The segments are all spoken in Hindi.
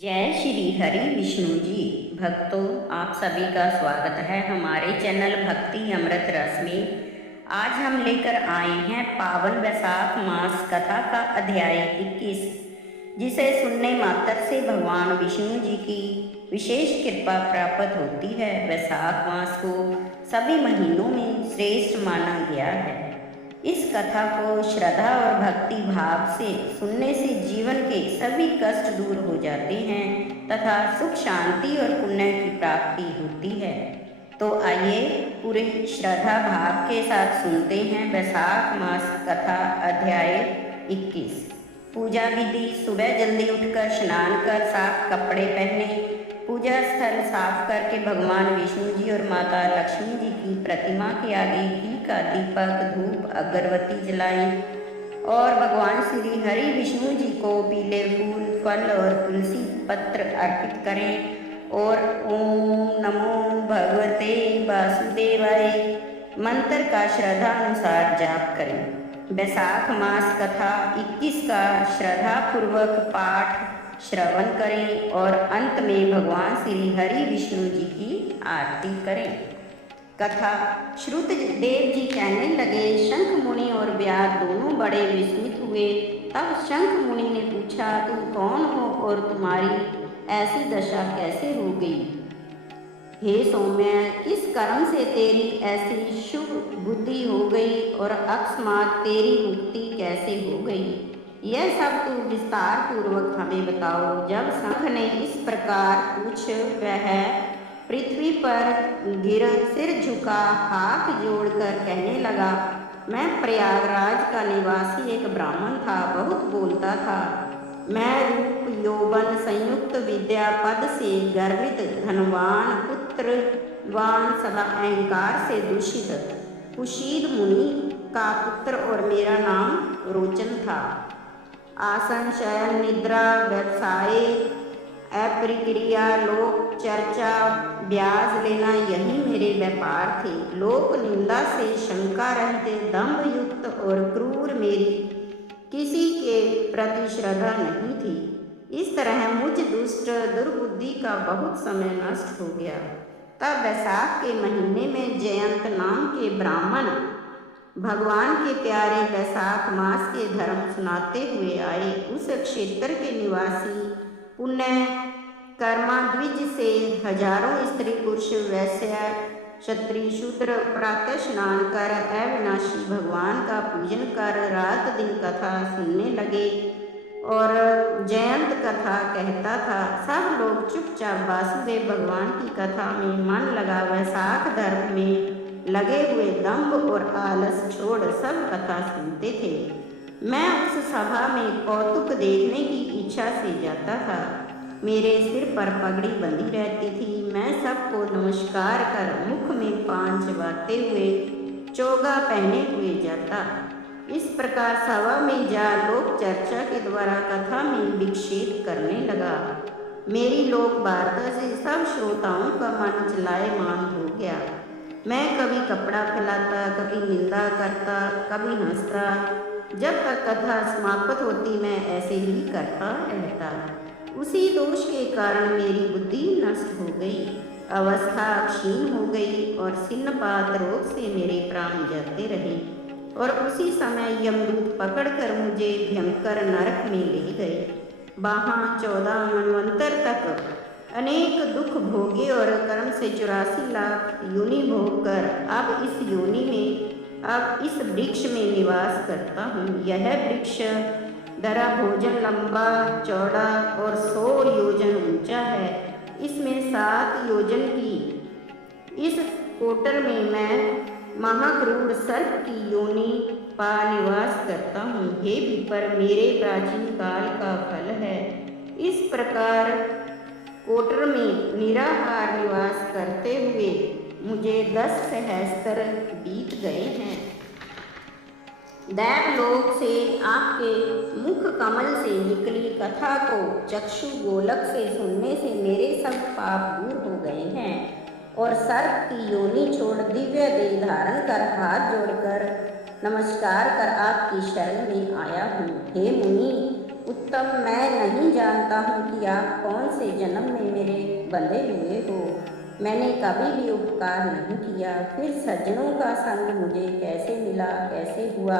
जय श्री हरि विष्णु जी। भक्तों, आप सभी का स्वागत है हमारे चैनल भक्ति अमृत रस में। आज हम लेकर आए हैं पावन वैशाख मास कथा का अध्याय 21, जिसे सुनने मात्र से भगवान विष्णु जी की विशेष कृपा प्राप्त होती है। वैशाख मास को सभी महीनों में श्रेष्ठ माना गया है। इस कथा को श्रद्धा और भक्ति भाव से सुनने से जीवन के सभी कष्ट दूर हो जाते हैं तथा सुख शांति और पुण्य की प्राप्ति होती है। तो आइए पूरे श्रद्धा भाव के साथ सुनते हैं वैशाख मास कथा अध्याय 21। पूजा विधि। सुबह जल्दी उठकर स्नान कर साफ कपड़े पहने, पूजा स्थल साफ करके भगवान विष्णु जी और माता लक्ष्मी जी की प्रतिमा के आगे घी का दीपक, धूप, अगरबत्ती जलाएं और भगवान श्री हरि विष्णु जी को पीले फूल, फल और तुलसी पत्र अर्पित करें और ओम नमो भगवते वासुदेवाय मंत्र का श्रद्धा अनुसार जाप करें। वैशाख मास कथा 21 का श्रद्धा पूर्वक पाठ श्रवण करें और अंत में भगवान श्री हरि विष्णु जी की आरती करें। कथा। श्रुतदेव जी कहने लगे, शंख मुनि और व्यास दोनों बड़े विस्मित हुए। तब शंख मुनि ने पूछा, तुम कौन हो और तुम्हारी ऐसी दशा कैसे हो गई? हे सौम्य, किस कर्म से तेरी ऐसी शुभ बुद्धि हो गई और अकस्मात तेरी मुक्ति कैसे हो गई? यह सब तू विस्तार पूर्वक हमें बताओ। जब शंख ने इस प्रकार पूछ, वह पृथ्वी पर गिर सिर झुका हाथ जोड़कर कहने लगा, मैं प्रयागराज का निवासी एक ब्राह्मण था, बहुत बोलता था। मैं रूप यौवन संयुक्त विद्या पद से गर्वित, धनवान, पुत्रवान, सदा अहंकार से दूषित कुशीद मुनि का पुत्र और मेरा नाम रोचन था। आसन, शयन, निद्रा, व्यवसाय, अप्रक्रिया, लोक चर्चा, ब्याज लेना, यही मेरे व्यापार थे। लोक निंदा से शंका रहित, दम्भ युक्त और क्रूर मेरी किसी के प्रति श्रद्धा नहीं थी। इस तरह मुझ दुष्ट दुर्बुद्धि का बहुत समय नष्ट हो गया। तब वैशाख के महीने में जयंत नाम के ब्राह्मण भगवान के प्यारे वैशाख मास के धर्म सुनाते हुए आए। उस क्षेत्र के निवासी पुण्य कर्मा द्विज से हजारों स्त्री पुरुष, वैश्य, क्षत्रिय, शूद्र प्रातः स्नान कर अविनाशी भगवान का पूजन कर रात दिन कथा सुनने लगे और जयंत कथा कहता था। सब लोग चुपचाप वासुदेव भगवान की कथा में मन लगा वैशाख धर्म में लगे हुए दम्भ और आलस छोड़ सब कथा सुनते थे। मैं उस सभा में कौतुक देखने की इच्छा से जाता था। मेरे सिर पर पगड़ी बंधी रहती थी। मैं सबको नमस्कार कर मुख में पान चबाते हुए चोगा पहने हुए जाता। इस प्रकार सभा में जा लोक चर्चा के द्वारा कथा में विक्षेप करने लगा। मेरी लोक वार्ता से सब श्रोताओं का मन चलायमान हो गया। मैं कभी कपड़ा फैलाता, कभी निंदा करता, कभी हंसता। जब तक कथा समाप्त होती मैं ऐसे ही करता रहता। उसी दोष के कारण मेरी बुद्धि नष्ट हो गई, अवस्था क्षीण हो गई और सिन्नपात रोग से मेरे प्राण जाते रहे। और उसी समय यमदूत पकड़कर मुझे भयंकर नरक में ले गए। वहाँ 14 मनवंतर तक अनेक दुख भोगे और कर्म से 84 लाख योनि भोग कर अब इस वृक्ष में निवास करता हूँ। यह वृक्ष दरा भोजन लंबा चौड़ा और 100 योजन ऊंचा है। इसमें 7 योजन की इस कोटर में मैं महाक्रूर सर्प की योनि पा निवास करता हूँ। हे विपर, मेरे प्राचीन काल का फल है। इस प्रकार कोटर में निराहार निवास करते हुए मुझे 10 सहस्त्र बीत गए हैं। दैवलोक से आपके मुख कमल से निकली कथा को चक्षु गोलक से सुनने से मेरे सब पाप दूर हो गए हैं और सर्प की योनि छोड़ दिव्य देह धारण कर हाथ जोड़कर नमस्कार कर आपकी शरण में आया हूँ। हे मुनि, उत्तम, मैं नहीं जानता हूँ कि आप कौन से जन्म में मेरे बंधे हुए हो। मैंने कभी भी उपकार नहीं किया, फिर सज्जनों का संग मुझे कैसे मिला, कैसे हुआ।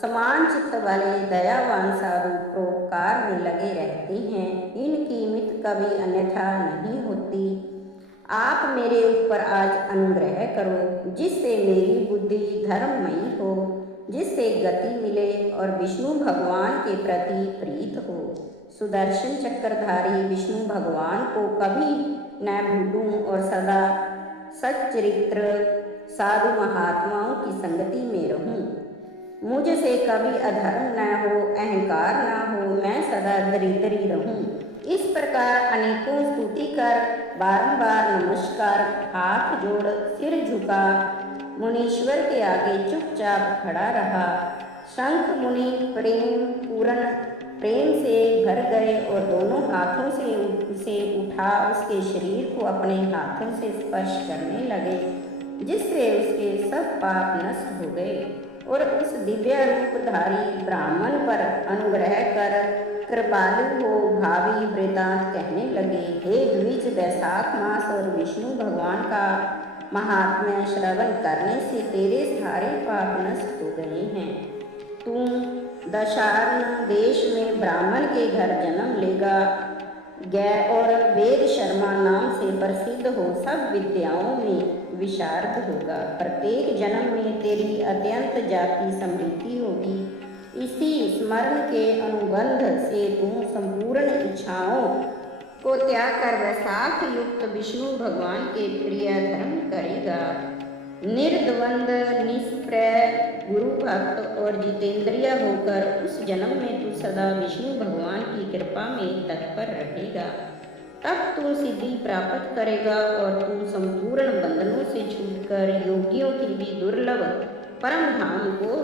समान चित्त वाले दयावान साधु परोपकार में लगे रहते हैं, इनकी मित कभी अन्यथा नहीं होती। आप मेरे ऊपर आज अनुग्रह करो, जिससे मेरी बुद्धि धर्ममयी हो, जिससे गति मिले और विष्णु भगवान के प्रति प्रीत हो। सुदर्शन चक्रधारी विष्णु भगवान को कभी न भूलूं और सदा सच्चरित्र साधु महात्माओं की संगति में रहूं। मुझसे कभी अधर्म न हो, अहंकार न हो, मैं सदा दरिद्री रहूं। इस प्रकार अनेकों स्तुति कर बारंबार नमस्कार, हाथ जोड़ सिर झुका मुनीश्वर के आगे चुपचाप खड़ा रहा। शंख मुनि प्रेम से भर गए और दोनों हाथों से उसे उठा उसके शरीर को अपने हाथों से स्पर्श करने लगे, जिससे उसके सब पाप नष्ट हो गए और उस दिव्य रूपधारी ब्राह्मण पर अनुग्रह कर कृपालु हो भावी वृतांत कहने लगे। हे द्विज, वैशाख मास और विष्णु भगवान का महात्म्य श्रवण करने से तेरे सारे पाप नष्ट हो गए हैं। तू दशार्ण देश में ब्राह्मण के घर जन्म लेगा और वेद शर्मा नाम से प्रसिद्ध हो सब विद्याओं में विशारद होगा। प्रत्येक जन्म में तेरी अत्यंत जाति समृद्धि होगी। इसी स्मरण के अनुबंध से तू संपूर्ण इच्छाओं को त्याग कर वैशाख युक्त विष्णु भगवान के प्रिय धर्म करेगा। निर्द्वंद निष्प्रय गुरु भक्त और जितेंद्रिय होकर उस जन्म में तू सदा विष्णु भगवान की कृपा में तत्पर रहेगा। तब तू सिद्धि प्राप्त करेगा और तू संपूर्ण बंधनों से छूटकर योगियों की भी दुर्लभ परम धाम को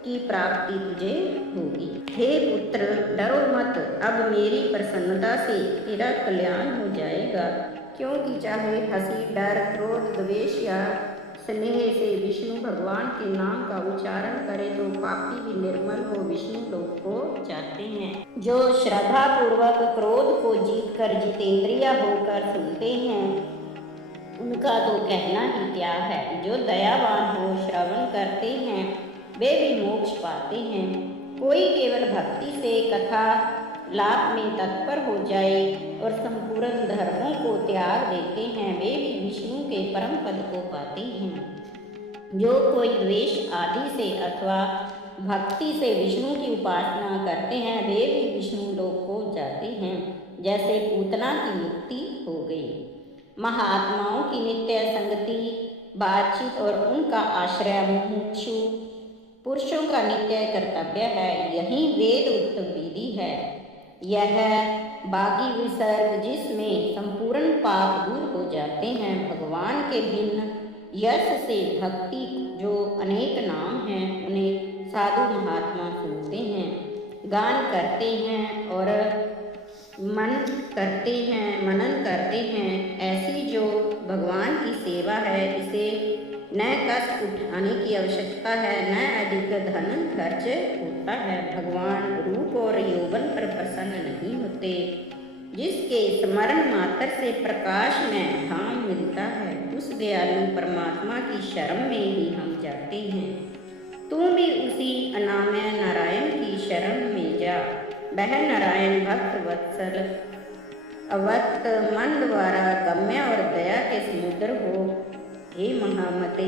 की प्राप्ति तुझे होगी। हे पुत्र, डरो मत, अब मेरी प्रसन्नता से तेरा कल्याण हो जाएगा, क्योंकि चाहे हंसी, डर, क्रोध, द्वेष या स्नेह से विष्णु भगवान के नाम का उच्चारण करे तो पापी भी निर्मल हो विष्णु लोक को जाते हैं। जो श्रद्धा पूर्वक क्रोध को जीत कर जितेंद्रिय होकर सुनते हैं, उनका तो कहना ही क्या है। जो दयावान हो श्रवण करते हैं, वे भी मोक्ष पाते हैं। कोई केवल भक्ति से कथा लाभ में तत्पर हो जाए और संपूर्ण धर्मों को त्याग देते हैं, वे भी विष्णु के परम पद को पाते हैं। जो कोई द्वेष आदि से अथवा भक्ति से विष्णु की उपासना करते हैं, वे भी विष्णु लोक को जाते हैं, जैसे पूतना की मुक्ति हो गई। महात्माओं की नित्य संगति, बातचीत और उनका आश्रय मुमुक्षु पुरुषों का नित्य कर्तव्य है। यही वेद उक्त विधि है। यह बागी विसर्ग जिसमें संपूर्ण पाप दूर हो जाते हैं। भगवान के भिन्न यश से भक्ति जो अनेक नाम हैं, उन्हें साधु महात्मा सुनते हैं, गान करते हैं और मनन करते हैं। ऐसी जो भगवान की सेवा है, इसे न कष्ट उठाने की आवश्यकता है, न अधिक धन खर्च होता है। भगवान रूप और यौवन पर प्रसन्न नहीं होते। जिसके स्मरण मात्र से प्रकाश में धाम मिलता है, उस दयालु परमात्मा की शरण में ही हम जाते हैं। तू भी उसी अनामय नारायण की शरण में जा। वह नारायण भक्त वत्सल, अवक्त, मन द्वारा गम्य और दया के समुद्र हो। हे महामते,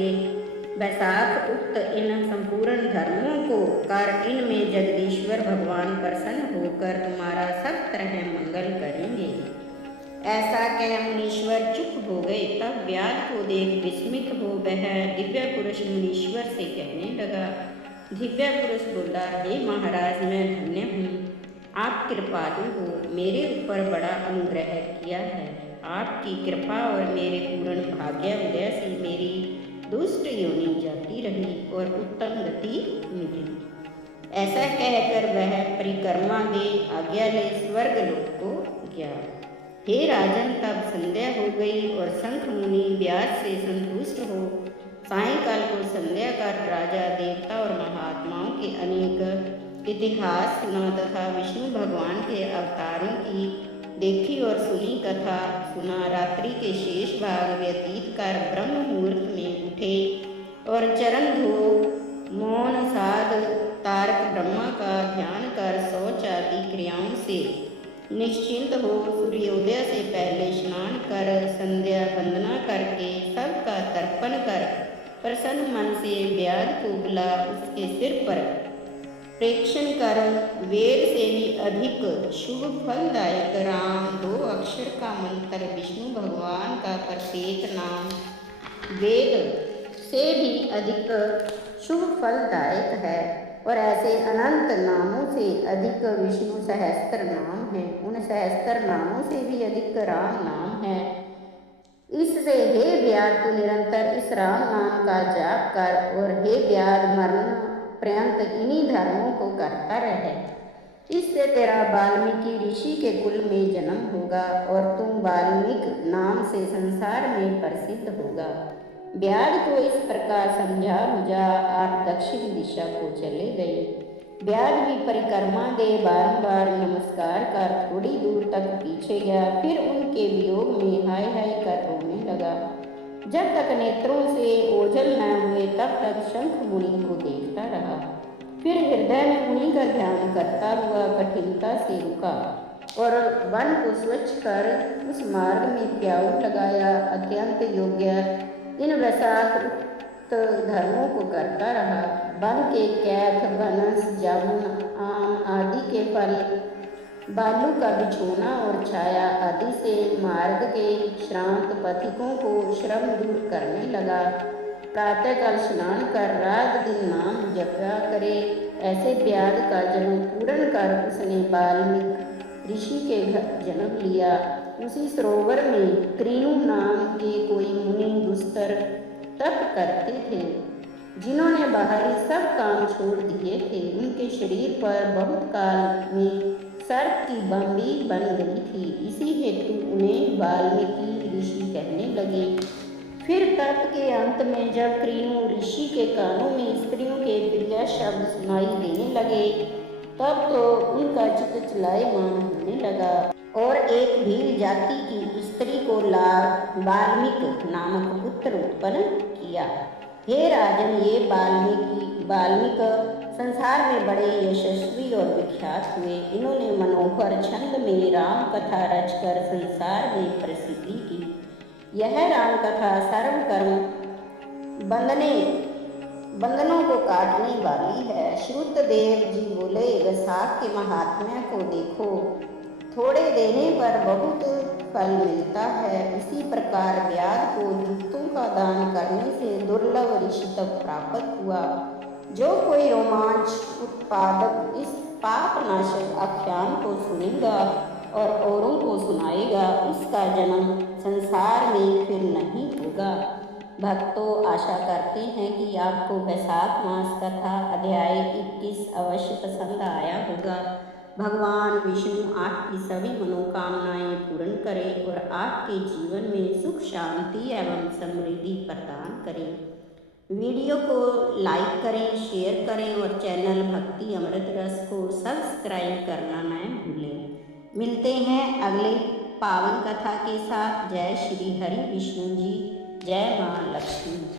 वैशाख उक्त इन संपूर्ण धर्मों को कर इनमें जगदीश्वर भगवान प्रसन्न होकर तुम्हारा सब तरह मंगल करेंगे। ऐसा कह मुनीश्वर चुप हो गए। तब व्याध को देख विस्मित हो वह दिव्य पुरुष मुनीश्वर से कहने लगा। दिव्य पुरुष बोला, हे महाराज, मैं धन्य हूँ, आप कृपालु हो, मेरे ऊपर बड़ा अनुग्रह किया है। आपकी कृपा और मेरे पूर्ण भाग्य उदय से मेरी दुष्ट योनि जाती रही और उत्तम गति मिली। ऐसा कहकर वह परिक्रमा दे आज्ञा ले स्वर्ग लोक को गया। हे राजन, तब संध्या हो गई और शंख मुनि व्यास से संतुष्ट हो सायंकाल को संध्या कर राजा, देवता और महात्माओं के अनेक इतिहास सुना तथा विष्णु भगवान के अवतारों की देखी और सुनी कथा सुना। रात्रि के शेष भाग व्यतीत कर ब्रह्म मुहूर्त में उठे और चरण धो मौन साध तारक ब्रह्मा का ध्यान कर शौच आदि क्रियाओं से निश्चिंत हो सूर्योदय से पहले स्नान कर संध्या वंदना करके सबका तर्पण कर प्रसन्न मन से व्याध को बुला उसके सिर पर प्रेक्षण कर वेद से भी अधिक शुभ फलदायक राम 2 अक्षर का मंत्र विष्णु भगवान का प्रत्येक नाम वेद से भी अधिक शुभ फलदायक है और ऐसे अनंत नामों से अधिक विष्णु सहस्त्र नाम है। उन सहस्त्र नामों से भी अधिक राम नाम है। इससे हे व्याध तू निरंतर इस राम नाम का जाप कर और हे व्याध मरण पर्यंत इन्हीं धर्मों को करता रहे। इससे तेरा वाल्मीकि ऋषि के कुल में जन्म होगा और तुम वाल्मीकि नाम से संसार में प्रसिद्ध होगा। व्याध को इस प्रकार समझा बुझा आप दक्षिण दिशा को चले गए। व्याध भी परिक्रमा दे बारंबार नमस्कार कर थोड़ी दूर तक पीछे गया, फिर उनके वियोग में हाय हाय कर रोने लगा। जब तक नेत्रों से ओझल न हुए तब तक शंख मुनि को देखता रहा। फिर हृदय में मुनि का ध्यान करता हुआ कठिनता से रुका और वन को स्वच्छ कर उस मार्ग में प्याऊ लगाया। अत्यंत योग्य इन वैशाख धर्मों को करता रहा। वन के कैथ बनस जामुन आम आदि के फल बालू का बिछोना और छाया आदि से मार्ग के श्रांत पथिकों को श्रम दूर करने लगा। प्रातःकाल स्नान कर रात दिन नाम जपा करे। ऐसे व्याध का जन्म पूर्ण कर उसने वाल्मीकि ऋषि के घर जन्म लिया। उसी सरोवर में क्रीनु नाम के कोई मुनि दुस्तर तप करते थे, जिन्होंने बाहरी सब काम छोड़ दिए थे। उनके शरीर पर बहुत काल में सर्प की बंदी बन गई थी। इसी हेतु उन्हें वाल्मीकि ऋषि कहने लगे। फिर तप के अंत में जब क्रीनु ऋषि के कानों में स्त्रियों के प्रिय शब्द सुनाई देने लगे तब तो उनका चित्त चलायमान होने लगा और एक भील जाति की स्त्री को लाभ वाल्मीकि नामक पुत्र उत्पन्न किया। हे राजन, ये वाल्मीकि संसार में बड़े यशस्वी और विख्यात हुए। इन्होंने मनोहर छंद में राम कथा रचकर संसार में प्रसिद्धि की। यह राम कथा सर्व कर्म बंधनों को काटने वाली है। श्रुतदेव जी बोले, वैशाख के महात्म्य को देखो, थोड़े देने पर बहुत फल मिलता है। इसी प्रकार व्याध को जूतों का दान करने से दुर्लभ ऋषित्व प्राप्त हुआ। जो कोई रोमांच उत्पादक इस पापनाशक आख्यान को सुनेगा और औरों को सुनाएगा, उसका जन्म संसार में फिर नहीं होगा। भक्तों, आशा करते हैं कि आपको वैशाख मास कथा अध्याय 21 अवश्य पसंद आया होगा। भगवान विष्णु आपकी सभी मनोकामनाएं पूर्ण करें और आपके जीवन में सुख शांति एवं समृद्धि प्रदान करें। वीडियो को लाइक करें, शेयर करें और चैनल भक्ति अमृत रस को सब्सक्राइब करना न भूलें। मिलते हैं अगले पावन कथा के साथ। जय श्री हरि विष्णु जी, जय माँ लक्ष्मी।